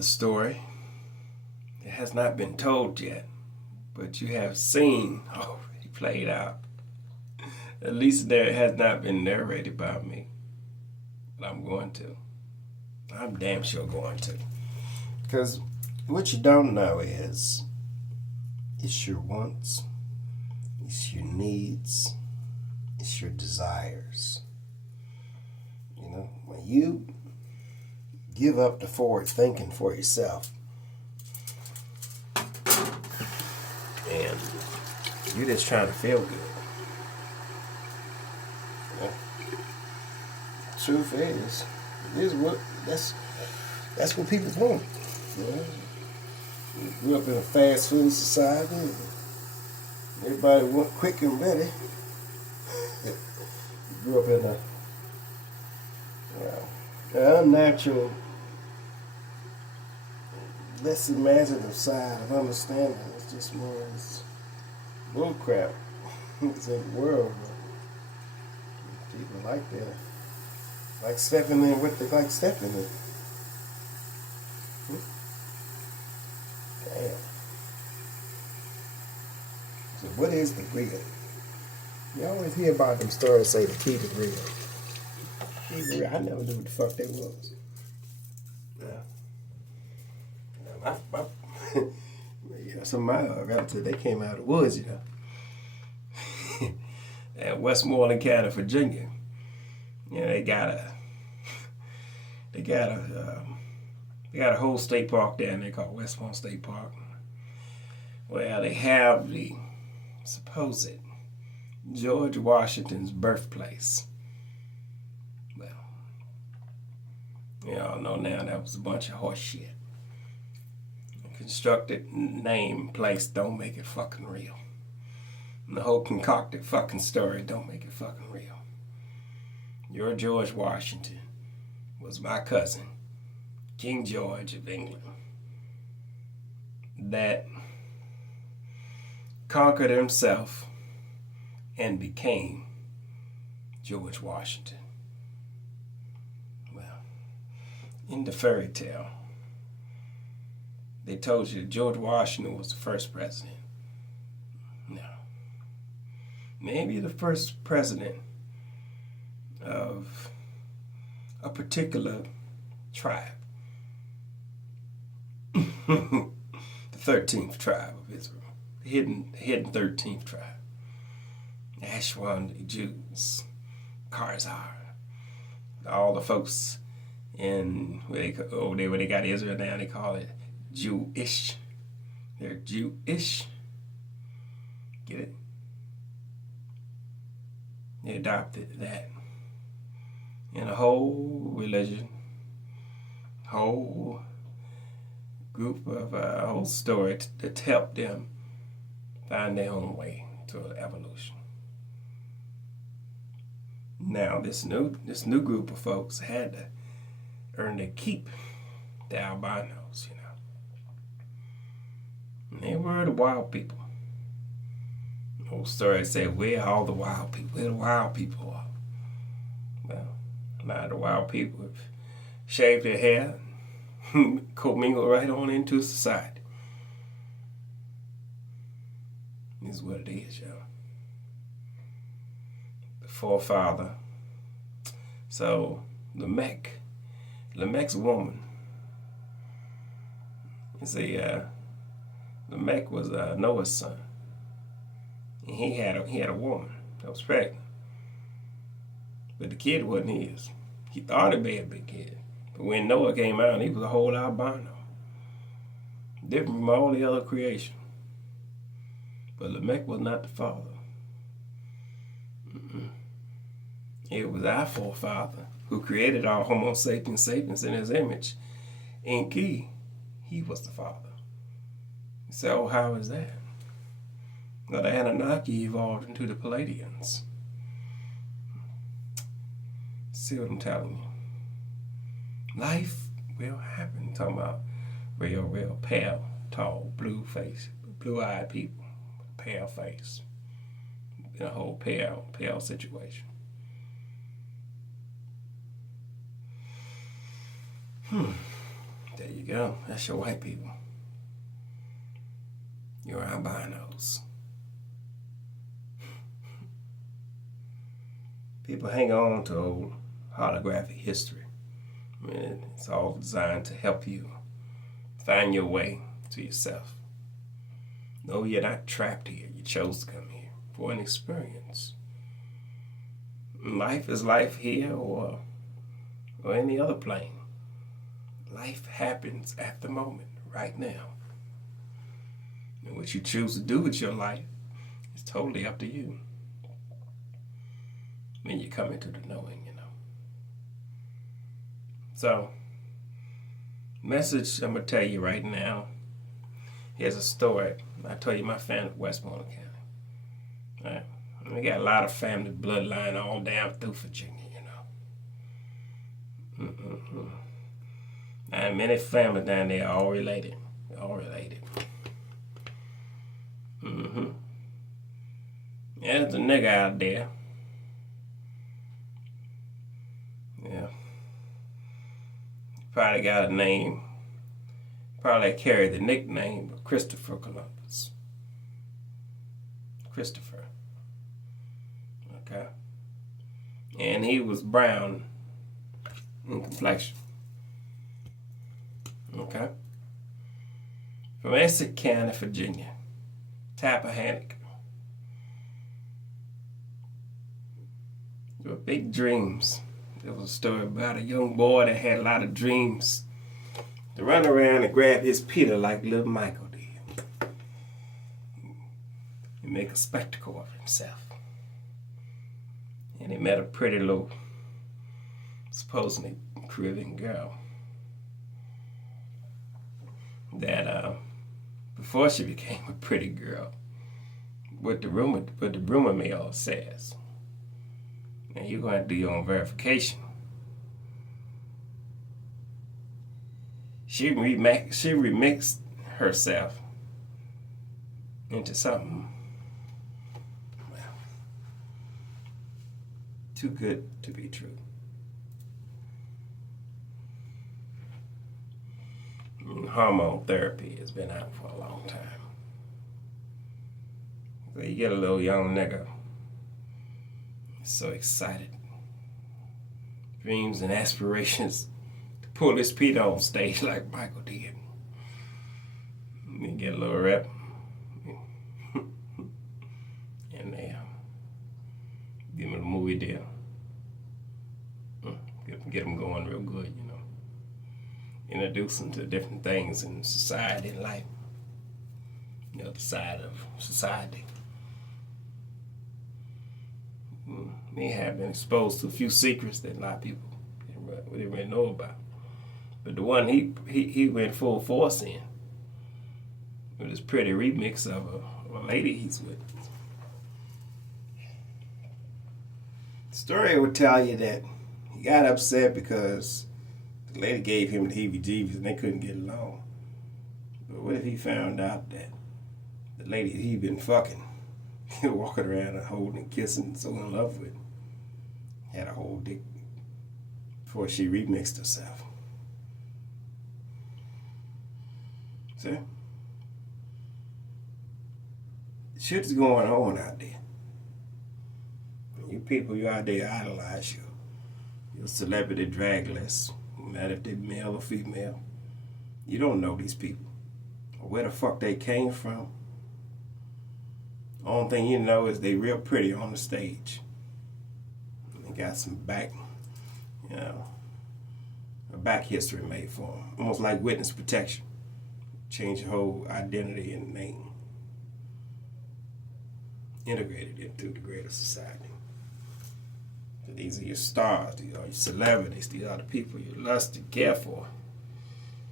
another story. It has not been told yet, but you have seen already played out. At least there it has not been narrated by me. But I'm going to. I'm damn sure going to. Because what you don't know is it's your wants, it's your needs, it's your desires. You know, when you give up the forward thinking for yourself and you're just trying to feel good. You know? Truth is what that's what people want. You know? We grew up in a fast food society. Everybody want quick and ready. We grew up in an unnatural, less imaginative side of understanding. It's just more this bullcrap. It's in the world. People like that. Like stepping in what they like stepping in. Damn. So what is the real? You always hear about them stories say to keep it real. Keep it real. I never knew what the fuck that was. Yeah. Some of my relatives, they came out of the woods, you know. At Westmoreland County, Virginia. You know, they got a whole state park down there called Westmoreland State Park. Well, they have the supposed George Washington's birthplace. Well, you all know now that was a bunch of horse shit. Constructed name place don't make it fucking real. And the whole concocted fucking story don't make it fucking real. Your George Washington was my cousin, King George of England, that conquered himself and became George Washington. Well, in the fairy tale, they told you George Washington was the first president. No. Maybe the first president of a particular tribe. The 13th tribe of Israel. The hidden 13th tribe. Ashwan, the Jews, Karzar, all the folks in over there where they got Israel now, they call it Jewish. They're Jewish. Get it? They adopted that. And a whole religion, whole group of a whole story to help them find their own way to evolution. Now this new group of folks had to earn their keep, the albinos, you know. And they were the wild people. The whole story said, where are all the wild people? Where the wild people are? Well, a lot of the wild people have shaved their hair and commingled right on into society. This is what it is, y'all. The forefather. So, Lamech's woman. You see, Lamech was Noah's son. And he had a woman that was pregnant. But the kid wasn't his. He thought it may have been kid. But when Noah came out, he was a whole albino. Different from all the other creation. But Lamech was not the father. It was our forefather who created our Homo sapiens sapiens in his image. And he was the father. You say, oh, how is that? Well, the Anunnaki evolved into the Palladians. See what I'm telling you? Life will happen. I'm talking about real pale, tall, blue-eyed people, pale face, in a whole pale situation. There you go. That's your white people. Your albinos. People hang on to old holographic history. I mean, it's all designed to help you find your way to yourself. No, you're not trapped here. You chose to come here for an experience. Life is life here or any other plane. Life happens at the moment, right now. And what you choose to do with your life is totally up to you. When you come into the knowing, you know. So, message I'm going to tell you right now. Here's a story. I told you my family, Westmoreland County. All right. And we got a lot of family bloodline all down through Virginia, you know. And many families down there are all related. All related. There's a nigga out there. Yeah. Probably got a name. Probably carried the nickname of Christopher Columbus. Christopher. Okay. And he was brown in complexion. Okay. From Essex County, Virginia. Tappahannock. There were big dreams. There was a story about a young boy that had a lot of dreams to run around and grab his Peter like little Michael did. And make a spectacle of himself. And he met a pretty little, supposedly Caribbean girl. That before she became a pretty girl, what the rumor mill says. And you're going to do your own verification. She remixed herself into something, well, too good to be true. Hormone therapy has been out for a long time. So you get a little young nigga, so excited, dreams and aspirations to pull his feet on stage like Michael did. And then get a little rep, and they give him a movie deal. Get him going real good, you know. Introduce them to different things in society and life. The other side of society. They have been exposed to a few secrets that a lot of people didn't really know about. But the one he went full force in with this pretty remix of a lady he's with. The story would tell you that he got upset because the lady gave him the heebie-jeebies and they couldn't get along. But what if he found out that the lady he'd been fucking, walking around and holding and kissing, so in love with, had a whole dick before she remixed herself. See? Shit's going on out there. You people, you out there idolize your celebrity drag list. No matter if they're male or female. You don't know these people. Or where the fuck they came from. Only thing you know is they real pretty on the stage. They got some back, a back history made for them. Almost like witness protection. Change your whole identity and name. Integrated into the greater society. So these are your stars, these are your celebrities, these are the people you lust and care for.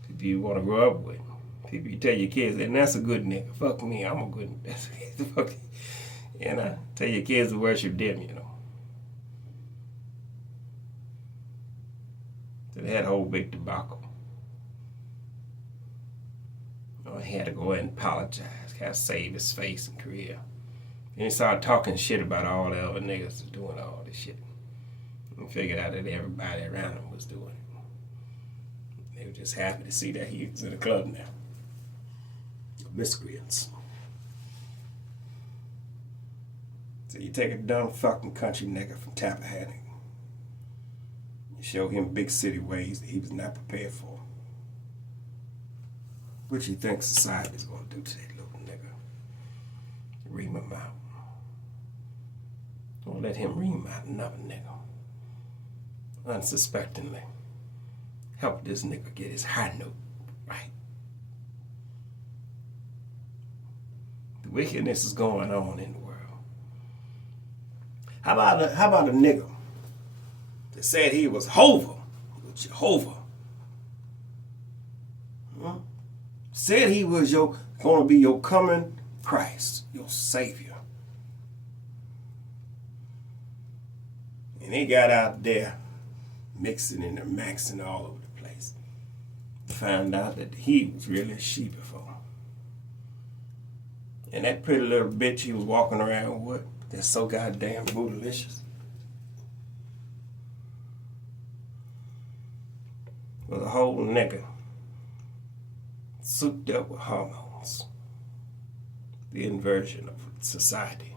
People you want to grow up with. People you tell your kids, and that's a good nigga. Fuck me, I'm a good nigga. And tell your kids to worship them, you know. So they had a whole big debacle. He had to go ahead and apologize, kind of save his face and career. And he started talking shit about all the other niggas doing all this shit. And figured out that everybody around him was doing it. They were just happy to see that he was in the club now. Miscreants. So you take a dumb fucking country nigga from Tappahannock. You show him big city ways that he was not prepared for. What you think society's gonna do to that little nigga? Ream him out. Don't let him ream out another nigga. Unsuspectingly. Help this nigga get his high note right. The wickedness is going on in the world. How about a nigga that said he was Jehovah? Said he was gonna be your coming Christ, your Savior. And he got out there mixing and maxing all over the place. Found out that he was really a she before. And that pretty little bitch he was walking around with, that's so goddamn bootylicious, was a whole nigga souped up with hormones. The inversion of society.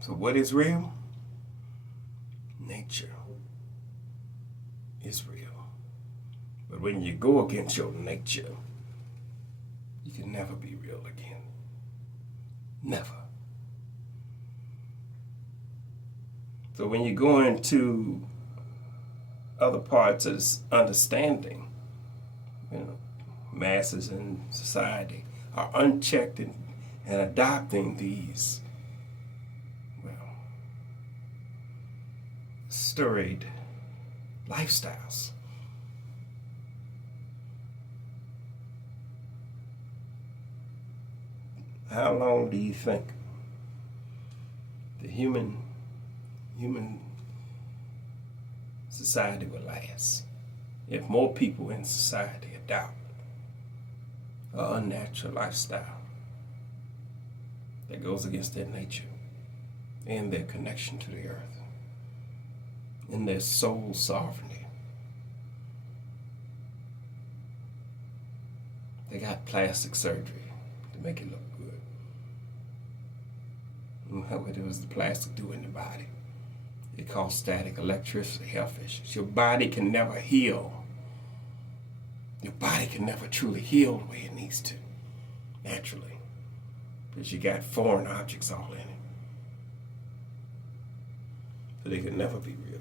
So what is real? Nature is real. But when you go against your nature, you can never be real again. Never. So when you go into other parts of this understanding, masses in society are unchecked and adopting these, storied lifestyles. How long do you think the human society will last if more people in society adopt an unnatural lifestyle that goes against their nature and their connection to the earth and their soul sovereignty? They got plastic surgery to make it look good. What does the plastic do in the body? It causes static electricity, health issues. Your body can never heal. Your body can never truly heal the way it needs to, naturally, because you got foreign objects all in it. So they can never be real.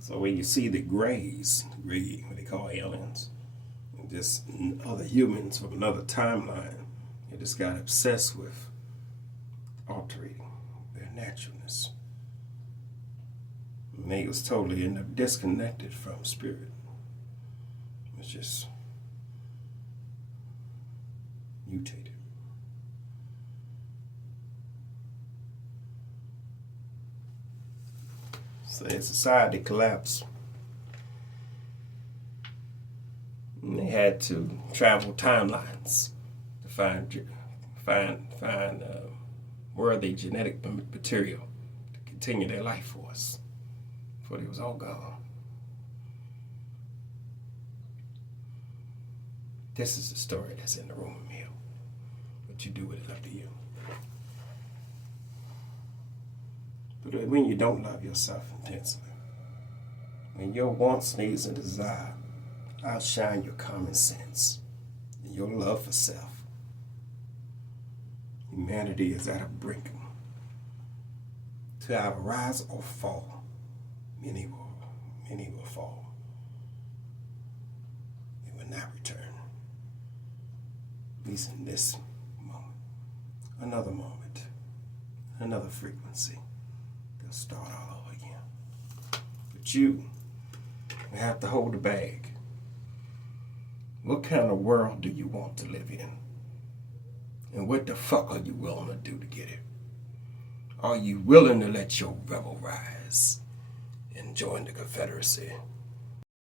So when you see the grays, what they call aliens, and just other humans from another timeline, they just got obsessed with altering their naturalness. And they was totally disconnected from spirit. It's just mutated. So as society collapsed, and they had to travel timelines to find worthy genetic material to continue their life force before they was all gone. This is the story that's in the rumor mill. What you do with it up to you. But when you don't love yourself intensely, when your wants, needs, and desire outshine your common sense and your love for self, humanity is at a brink to either rise or fall. Many will fall. They will not return. At least in this moment. Another moment. Another frequency. They'll start all over again. But you have to hold the bag. What kind of world do you want to live in? And what the fuck are you willing to do to get it? Are you willing to let your rebel rise and join the Confederacy?